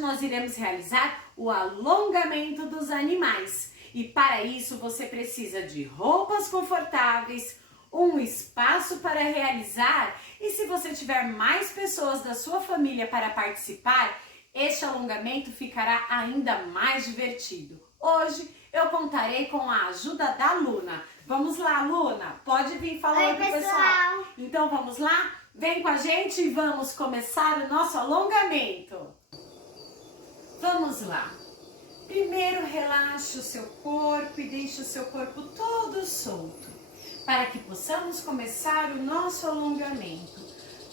nós iremos realizar o alongamento dos animais. E para isso você precisa de roupas confortáveis, um espaço para realizar e se você tiver mais pessoas da sua família para participar, este alongamento ficará ainda mais divertido. Hoje eu contarei com a ajuda da Luna. Vamos lá, Luna? Pode vir falar oi pro pessoal. Então vamos lá? Vem com a gente e vamos começar o nosso alongamento. Vamos lá. Primeiro relaxe o seu corpo e deixe o seu corpo todo solto, para que possamos começar o nosso alongamento.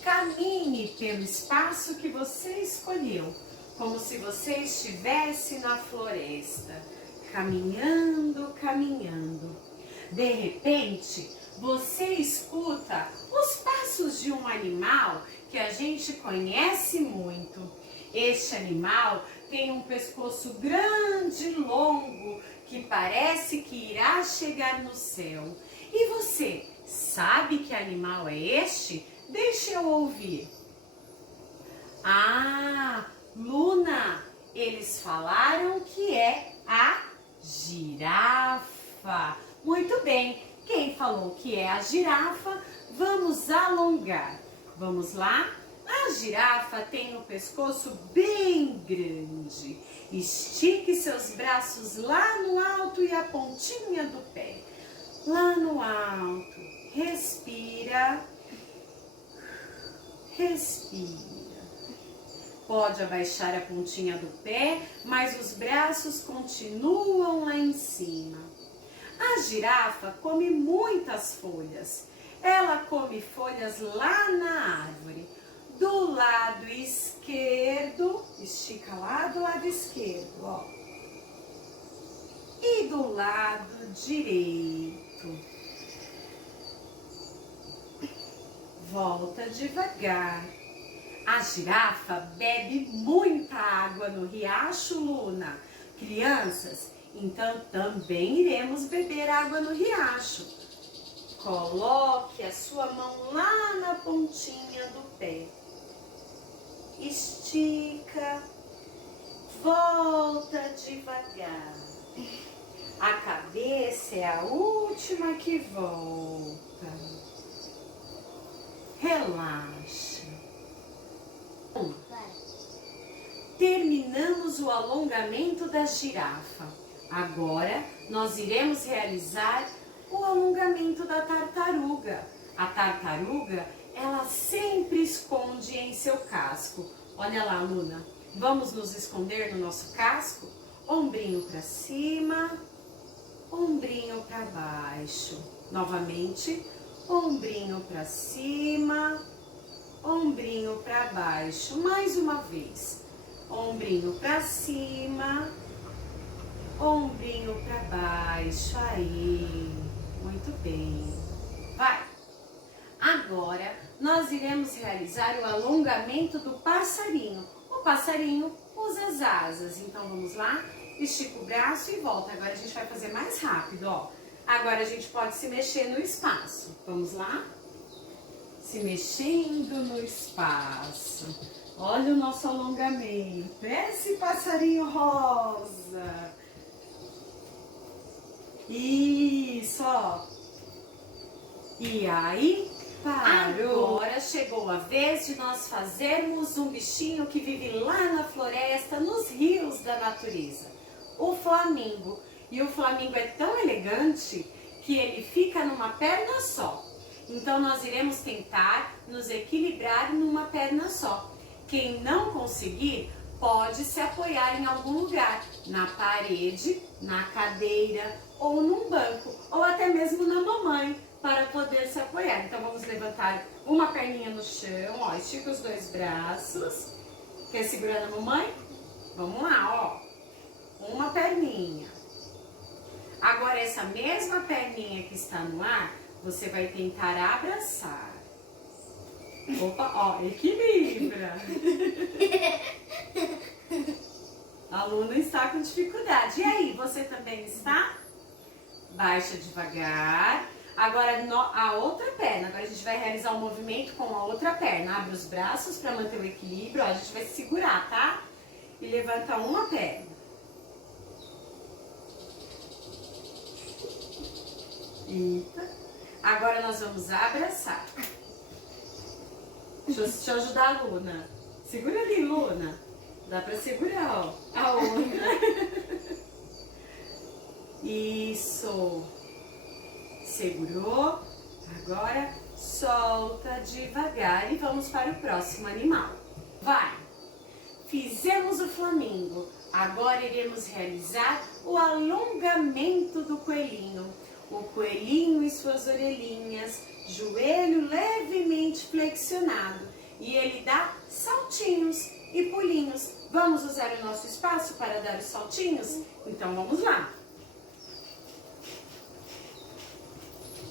Caminhe pelo espaço que você escolheu, como se você estivesse na floresta, caminhando, caminhando. De repente, você escuta os passos de um animal que a gente conhece muito. Este animal tem um pescoço grande e longo que parece que irá chegar no céu. E você sabe que animal é este? Deixa eu ouvir. Ah, Luna, eles falaram que é a girafa. Muito bem, quem falou que é a girafa, vamos alongar. Vamos lá? A girafa tem o pescoço bem grande. Estique seus braços lá no alto e a pontinha do pé. Lá no alto. Respira. Respira. Pode abaixar a pontinha do pé, mas os braços continuam lá em cima. A girafa come muitas folhas. Ela come folhas lá na árvore. Do lado esquerdo, estica lá do lado esquerdo, ó. E do lado direito. Volta devagar. A girafa bebe muita água no riacho, Luna. Crianças, então também iremos beber água no riacho. Coloque a sua mão lá na pontinha do pé. Estica, volta devagar. A cabeça é a última que volta. Relaxa. Terminamos o alongamento da girafa. Agora nós iremos realizar o alongamento da tartaruga. A tartaruga, ela sempre esconde em seu casco. Olha lá, Luna. Vamos nos esconder no nosso casco? Ombrinho para cima, ombrinho para baixo. Novamente, ombrinho para cima, ombrinho para baixo. Mais uma vez. Ombrinho para cima, ombrinho para baixo. Aí, muito bem. Vai! Agora, nós iremos realizar o alongamento do passarinho. O passarinho usa as asas. Então, vamos lá? Estica o braço e volta. Agora, a gente vai fazer mais rápido, ó. Agora, a gente pode se mexer no espaço. Vamos lá? Se mexendo no espaço. Olha o nosso alongamento. Esse passarinho rosa. Isso, ó. E aí, parou. Agora chegou a vez de nós fazermos um bichinho que vive lá na floresta, nos rios da natureza. O flamingo. E o flamingo é tão elegante que ele fica numa perna só. Então nós iremos tentar nos equilibrar numa perna só. Quem não conseguir, pode se apoiar em algum lugar, na parede, na cadeira ou num banco, ou até mesmo na mamãe, para poder se apoiar. Então vamos levantar uma perninha no chão, ó, estica os dois braços. Quer segurar na mamãe? Vamos lá, ó. Uma perninha. Agora essa mesma perninha que está no ar, você vai tentar abraçar. Opa, ó, equilibra. A Luna está com dificuldade. E aí, você também está? Baixa devagar. Agora a outra perna. Agora a gente vai realizar um movimento com a outra perna. Abre os braços para manter o equilíbrio. Ó, a gente vai segurar, tá? e levanta uma perna. Eita. Agora nós vamos abraçar. Deixa eu ajudar a Luna. Segura ali, Luna. Dá pra segurar, ó. A outra. Isso. Segurou. Agora solta devagar e vamos para o próximo animal. Vai. Fizemos o flamingo. Agora iremos realizar o alongamento do coelhinho. O coelhinho e suas orelhinhas, joelho levemente flexionado. E ele dá saltinhos e pulinhos. Vamos usar o nosso espaço para dar os saltinhos? Então vamos lá.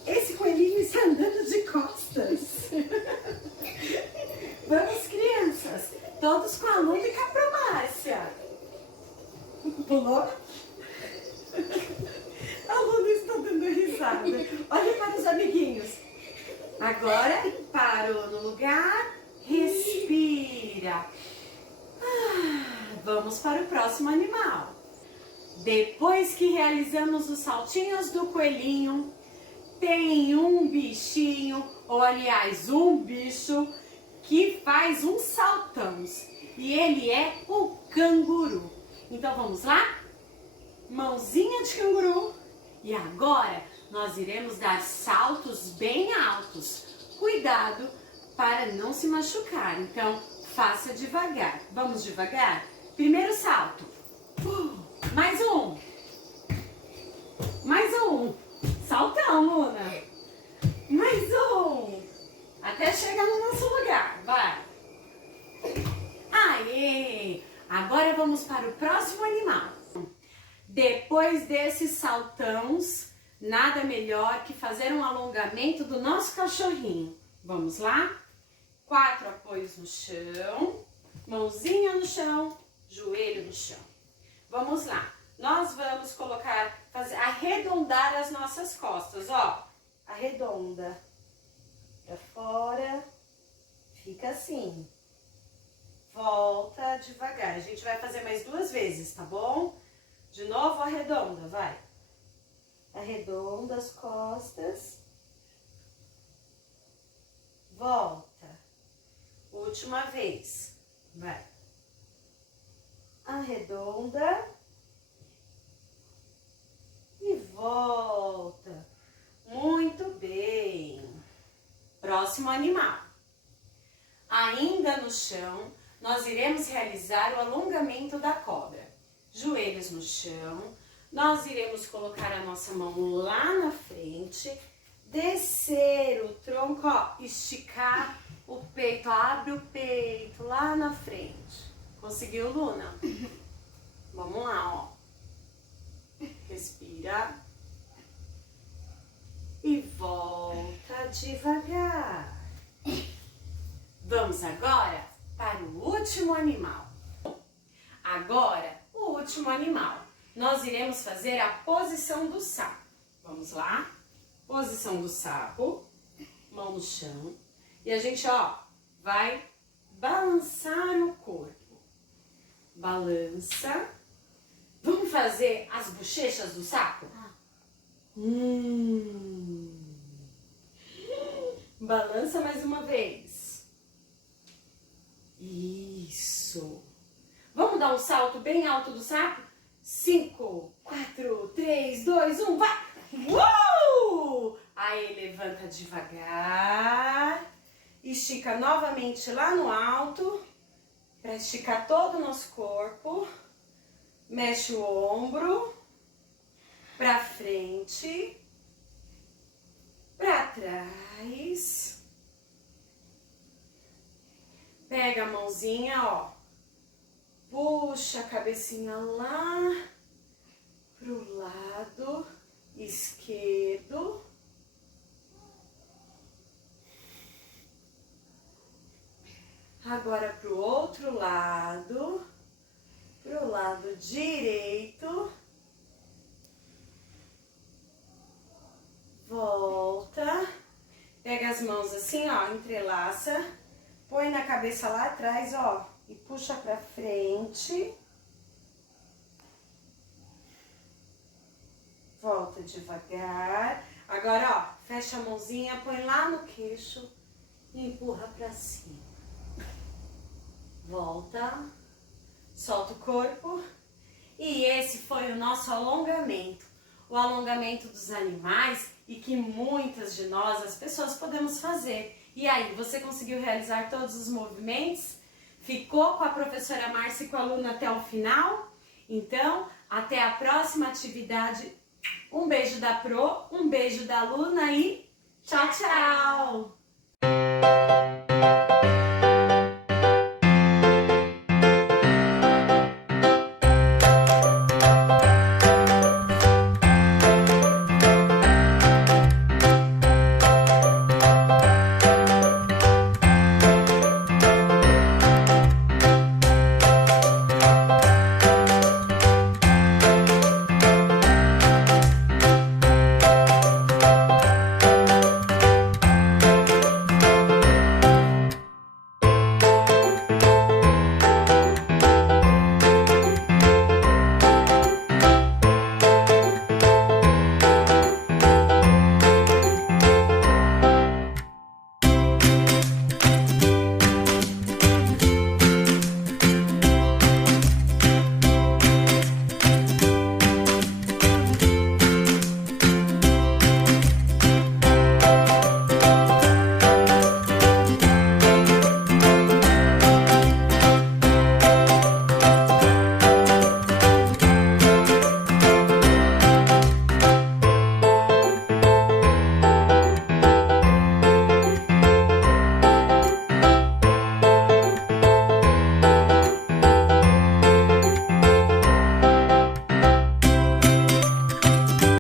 Esse coelhinho está andando de costas. Vamos, crianças. Todos com a Luna e com a Promárcia. Pulou? A Luna está dando risada. Olha para os amiguinhos. Agora, parou no lugar. Respira. Vamos para o próximo animal. Depois que realizamos os saltinhos do coelhinho, tem um bichinho, ou aliás, um bicho, que faz uns saltões. E ele é o canguru. Então vamos lá? Mãozinha de canguru. E agora nós iremos dar saltos bem altos. Cuidado para não se machucar. Então faça devagar. Vamos devagar? Primeiro salto. Mais um. Mais um. Saltão, Luna. Mais um. Até chegar no nosso lugar. Vai. Aê! Agora vamos para o próximo animal. Depois desses saltões, nada melhor que fazer um alongamento do nosso cachorrinho. Vamos lá? 4 apoios no chão, mãozinha no chão, joelho no chão. Vamos lá. Nós vamos arredondar as nossas costas, ó. Arredonda. Pra fora. Fica assim. Volta devagar. A gente vai fazer mais 2 vezes, tá bom? De novo, arredonda, vai. Arredonda as costas. Volta. Última vez. Vai. Arredonda. E volta. Muito bem. Próximo animal. Ainda no chão, nós iremos realizar o alongamento da cobra. Joelhos no chão, nós iremos colocar a nossa mão lá na frente, descer o tronco, ó, esticar o peito, abre o peito lá na frente. Conseguiu, Luna? Vamos lá, ó. Respira. E volta devagar. Vamos agora para o último animal. Agora, o último animal. Nós iremos fazer a posição do sapo. Vamos lá? Posição do sapo. Mão no chão. E a gente, ó, vai balançar o corpo. Balança. Vamos fazer as bochechas do sapo? Balança mais uma vez. Isso. Vamos dar um salto bem alto do sapo? 5, 4, 3, 2, 1, vai! Aí levanta devagar. Estica novamente lá no alto. Para esticar todo o nosso corpo. Mexe o ombro. Para frente. Para trás. Pega a mãozinha, ó. Puxa a cabecinha lá pro lado esquerdo. Agora pro outro lado, pro lado direito. Volta. Pega as mãos assim, ó, entrelaça. Põe na cabeça lá atrás, ó. E puxa pra frente. Volta devagar. Agora, ó, fecha a mãozinha, põe lá no queixo e empurra pra cima. Volta. Solta o corpo. E esse foi o nosso alongamento. O alongamento dos animais e que muitas de nós, as pessoas, podemos fazer. E aí, você conseguiu realizar todos os movimentos? Ficou com a professora Márcia e com a aluna até o final? Então, até a próxima atividade. Um beijo da Pro, um beijo da Luna e tchau, tchau!